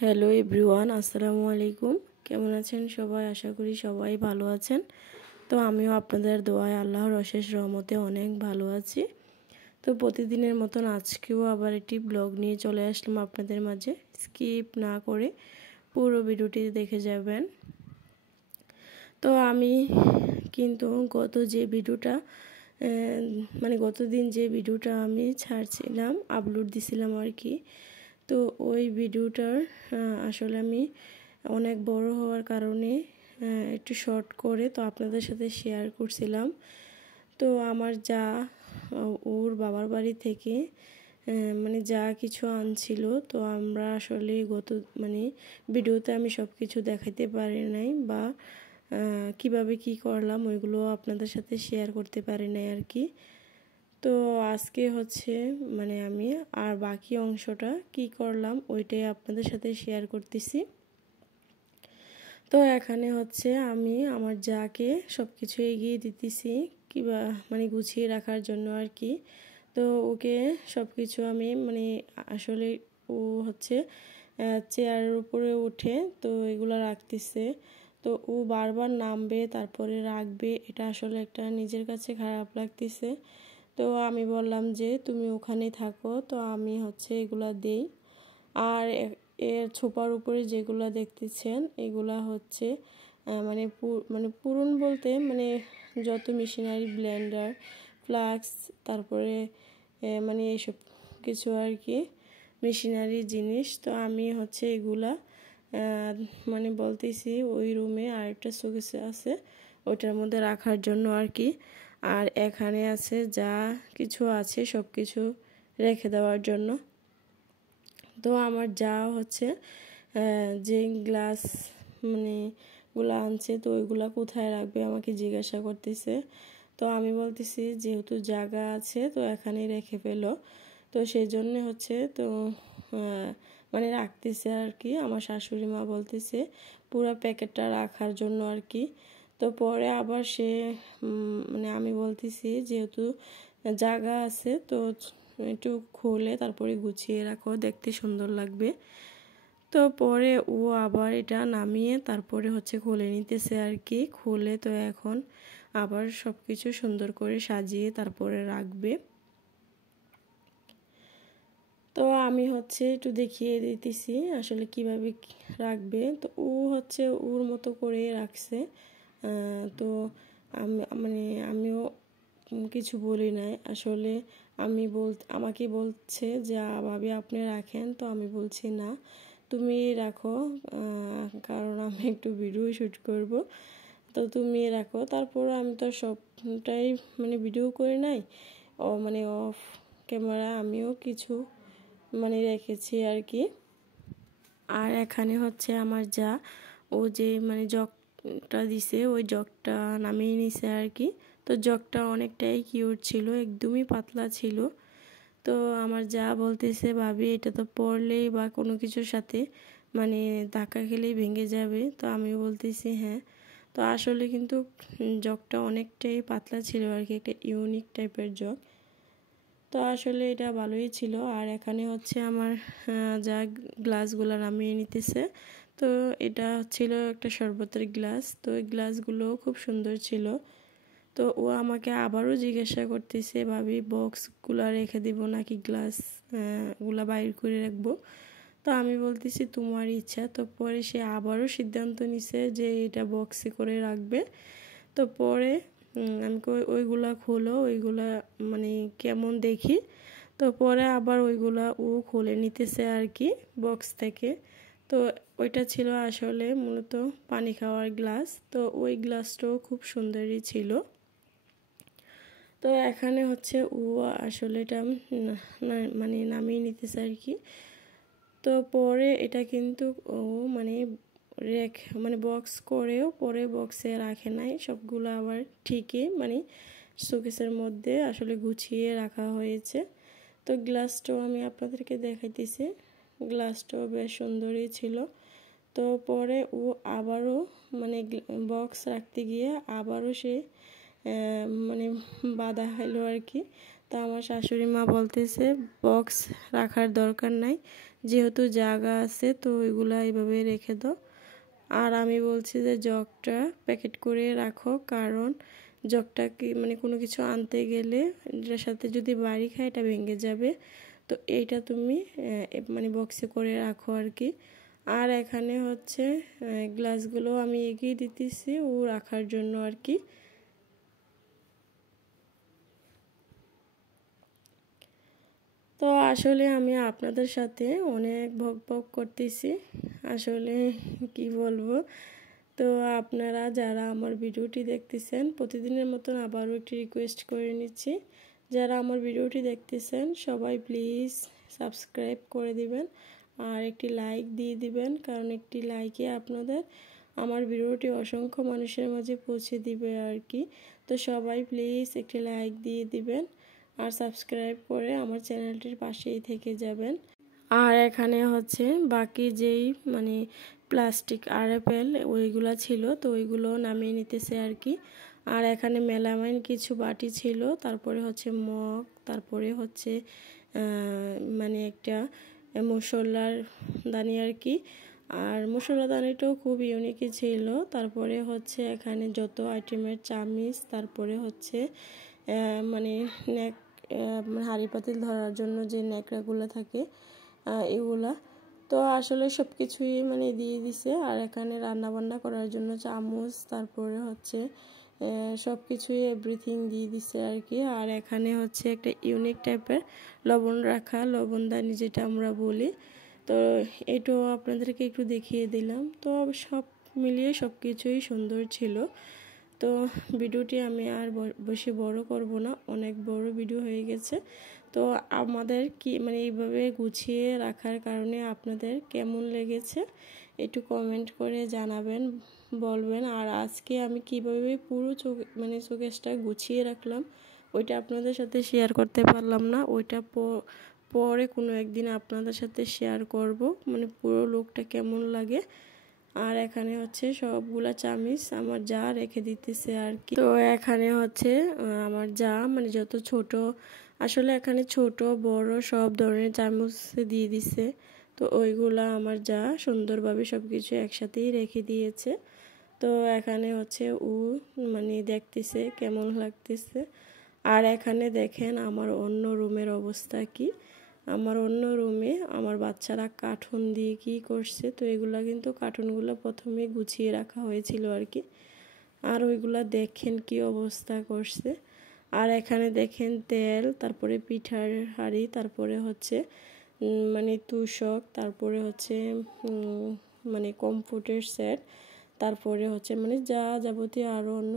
Hello everyone, আসসালামু আলাইকুম। কেমন আছেন সবাই? আশা করি সবাই ভালো আছেন। তো আমিও আপনাদের দোয়ায় আল্লাহর অশেষ রহমতে অনেক ভালো আছি। তো প্রতিদিনের মতন আজকেও আবার একটি ব্লগ নিয়ে চলে আসলাম আপনাদের মাঝে। স্কিপ না করে পুরো ভিডিওটি দেখে যাবেন। তো আমি কিন্তু গত দিন যে ভিডিওটা আমি ছাড়ছিলাম, আপলোড দিছিলাম আর কি। তো ওই ভিডিওটার আসলে আমি অনেক বড় হওয়ার কারণে একটু শর্ট করে তো আপনাদের সাথে শেয়ার করছিলাম। তো আমার যা ওর বাবার বাড়ি থেকে যা কিছু আনছিল, তো আমরা আসলে ভিডিওতে আমি সব কিছু দেখাতে পারি নাই, বা কিভাবে কি করলাম ওইগুলো আপনাদের সাথে শেয়ার করতে পারি নাই আর কি। তো আজকে হচ্ছে আমি আর বাকি অংশটা কি করলাম ওইটাই আপনাদের সাথে শেয়ার করতেছি। তো এখানে হচ্ছে আমি আমার যাকে সব কিছু এগিয়ে দিতেছি কিবা গুছিয়ে রাখার জন্য আর কি। তো ওকে সব কিছু আমি আসলে ও হচ্ছে চেয়ারের উপরে উঠে তো এগুলো রাখতেছে। তো ও বারবার নামবে তারপরে রাখবে, এটা আসলে একটা নিজের কাছে খারাপ লাগতেছে। তো আমি বললাম যে তুমি ওখানেই থাকো, তো আমি হচ্ছে এগুলা দেই। আর এর ছোপার উপরে যেগুলা দেখতেছেন এগুলা হচ্ছে পুরন বলতে যত মেশিনারি, ব্লেন্ডার, ফ্লাক্স, তারপরে এইসব কিছু আর কি মেশিনারি জিনিস। তো আমি হচ্ছে এগুলা বলতেছি ওই রুমে আরেকটা শোকেস আছে ওইটার মধ্যে রাখার জন্য আর কি। আর এখানে আছে যা কিছু আছে সব কিছু রেখে দেওয়ার জন্য। তো আমার যা হচ্ছে যে গ্লাস গুলা আনছে, তো ওইগুলা কোথায় রাখবে আমাকে জিজ্ঞাসা করতেছে। তো আমি বলতেছি যেহেতু জায়গা আছে তো এখানেই রেখে ফেলো। তো সেই জন্য হচ্ছে তো রাখতেছে আর কি। আমার শাশুড়ি মা বলতেছে পুরো প্যাকেটটা রাখার জন্য আর কি। তো পরে আবার সে আমি বলতেছি যেহেতু জায়গা আছে তো একটু খুলে তারপরে গুছিয়ে রাখো, দেখতে সুন্দর লাগবে। তো পরে ও আবার এটা নামিয়ে তারপরে হচ্ছে খুলে নিতেছে আর কি। খুলে তো এখন আবার সব কিছু সুন্দর করে সাজিয়ে তারপরে রাখবে। তো আমি হচ্ছে একটু দেখিয়ে দিতেছি আসলে কিভাবে রাখবে। তো ও হচ্ছে ওর মতো করে রাখছে। তো আমিও কিছু বলি নাই আসলে। আমাকে বলছে যে ভাবি আপনি রাখেন, তো আমি বলছি না তুমি রাখো, কারণ আমি একটু ভিডিও শ্যুট করব, তো তুমি রাখো। তারপর আমি তো সবটাই ভিডিও করে নাই, অফ ক্যামেরা আমিও কিছু রেখেছি আর কি। আর এখানে হচ্ছে আমার যা ও যে জগটা দিছে ওই জগটা নামিয়ে নিছে আর কি। তো জগটা অনেকটাই কিউট ছিল, একদমই পাতলা ছিল। তো আমার যা বলতেছে ভাবি এটা তো পড়লেই বা কোনো কিছুর সাথে ধাক্কা খেলেই ভেঙে যাবে। তো আমি বলতেছি হ্যাঁ। তো আসলে কিন্তু জগটা অনেকটাই পাতলা ছিল আর কি, একটা ইউনিক টাইপের জগ। তো আসলে এটা ভালোই ছিল। আর এখানে হচ্ছে আমার যা গ্লাসগুলো নামিয়ে নিতেছে। তো এটা ছিল একটা শরবতের গ্লাস, তো এই গ্লাসগুলো খুব সুন্দর ছিল। তো ও আমাকে আবারও জিজ্ঞাসা করতেছে ভাবি বক্সগুলো রেখে দিব নাকি গ্লাস গুলা বাইর করে রাখবো। তো আমি বলতেছি তোমার ইচ্ছা। তো পরে সে আবারও সিদ্ধান্ত নিছে যে এটা বক্সে করে রাখবে। তো পরে আমি ওইগুলা খোলো, ওইগুলা কেমন দেখি। তো পরে আবার ওইগুলা ও খুলে নিতেছে আর কি বক্স থেকে। তো ওইটা ছিল আসলে মূলত পানি খাওয়ার গ্লাস। তো ওই গ্লাসটাও খুব সুন্দরই ছিল। তো এখানে হচ্ছে ও আসলে এটা নামিয়ে নিতেছে আর কি। তো পরে এটা কিন্তু ও বক্স করেও পরে বক্সে রাখে নাই, সবগুলো আবার ঠিকই শোকেসের মধ্যে আসলে গুছিয়ে রাখা হয়েছে। তো গ্লাসটাও আমি আপনাদেরকে দেখাইতেছি, গ্লাসটাও বেশ সুন্দরই ছিল। তো পরে ও আবারও বক্স রাখতে গিয়ে আবারও সে বাধা হলো আর কি। তা আমার শাশুড়ি মা বলতেছে বক্স রাখার দরকার নাই, যেহেতু জায়গা আছে তো ওইগুলা এইভাবে রেখে দাও। আর আমি বলছি যে জগটা প্যাকেট করে রাখো, কারণ জগটা কি মানে কোনো কিছু আনতে গেলে এটার সাথে যদি বাড়ি খায় এটা ভেঙে যাবে। তো এইটা তুমি মানে বক্সে করে রাখো আর কি। আর এখানে হচ্ছে গ্লাসগুলো আমি এগিয়ে দিতেছি ও রাখার জন্য আর কি। তো আসলে আমি আপনাদের সাথে অনেক বকবক করতেছি, আসলে কি বলবো। তো আপনারা যারা আমার ভিডিওটি দেখতেছেন, প্রতিদিনের মতন আবারও একটি রিকোয়েস্ট করে নিচ্ছি, যারা আমার ভিডিওটি দেখতেছেন সবাই প্লিজ সাবস্ক্রাইব করে দিবেন আর একটি লাইক দিয়ে দিবেন, কারণ একটি লাইকে আপনাদের আমার ভিডিওটি অসংখ্য মানুষের মাঝে পৌঁছে দিবে আর কি। তো সবাই প্লিজ একটি লাইক দিয়ে দিবেন আর সাবস্ক্রাইব করে আমার চ্যানেলটির পাশেই থেকে যাবেন। আর এখানে হচ্ছে বাকি যেই মানে প্লাস্টিক আর অ্যাপেল ওইগুলো ছিল, তো ওইগুলো নামিয়ে নিতেছে আর কি। আর এখানে মেলামাইন কিছু বাটি ছিল, তারপরে হচ্ছে মগ, তারপরে হচ্ছে মানে একটা মশলার দানি আর কি। আর মশলা দানিটাও খুব ইউনিকই ছিল। তারপরে হচ্ছে এখানে যত আইটেমের চামিচ, তারপরে হচ্ছে মানে নেক হাঁড়ি পাতিল ধরার জন্য যে ন্যাকড়াগুলো থাকে এগুলা, তো আসলে সব কিছুই মানে দিয়ে দিছে। আর এখানে রান্না বান্না করার জন্য চামচ, তারপরে হচ্ছে সব কিছুই এভরিথিং দিয়ে দিছে আর কি। আর এখানে হচ্ছে একটা ইউনিক টাইপের লবণ রাখা, লবণদানি যেটা আমরা বলি, তো এটাও আপনাদেরকে একটু দেখিয়ে দিলাম। তো সব মিলিয়ে সব কিছুই সুন্দর ছিল। তো ভিডিওটি আমি আর বেশি বড় করব না, অনেক বড় ভিডিও হয়ে গেছে। তো আমাদের কি মানে এইভাবে গুছিয়ে রাখার কারণে আপনাদের কেমন লেগেছে একটু কমেন্ট করে জানাবেন, বলবেন। আর আজকে আমি কিভাবে পুরো মানে শোকেসটা গুছিয়ে রাখলাম ওইটা আপনাদের সাথে শেয়ার করতে পারলাম না, ওইটা পরে কোনো একদিন আপনাদের সাথে শেয়ার করব, মানে পুরো লুকটা কেমন লাগে। আর এখানে হচ্ছে সবগুলা চামিচ আমার যা রেখে দিতেছে আর কি। তো এখানে হচ্ছে আমার যা মানে যত ছোট, আসলে এখানে ছোট বড় সব ধরনের চামচ দিয়ে দিছে, তো ওইগুলা আমার যা সুন্দরভাবে সব কিছু একসাথেই রেখে দিয়েছে। তো এখানে হচ্ছে ও মানে দেখতেছে কেমন লাগতেছে। আর এখানে দেখেন আমার অন্য রুমের অবস্থা কি। আমার অন্য রুমে আমার বাচ্চারা কার্টুন দিয়ে কি করছে, তো এগুলা কিন্তু কার্টুনগুলো প্রথমে গুছিয়ে রাখা হয়েছিল আর কি। আর ওইগুলা দেখেন কি অবস্থা করছে। আর এখানে দেখেন তেল, তারপরে পিঠার হাঁড়ি, তারপরে হচ্ছে মানে তুষক, তারপরে হচ্ছে মানে কম্পিউটার সেট, তারপরে হচ্ছে মানে যা যাবতীয় আরও অন্য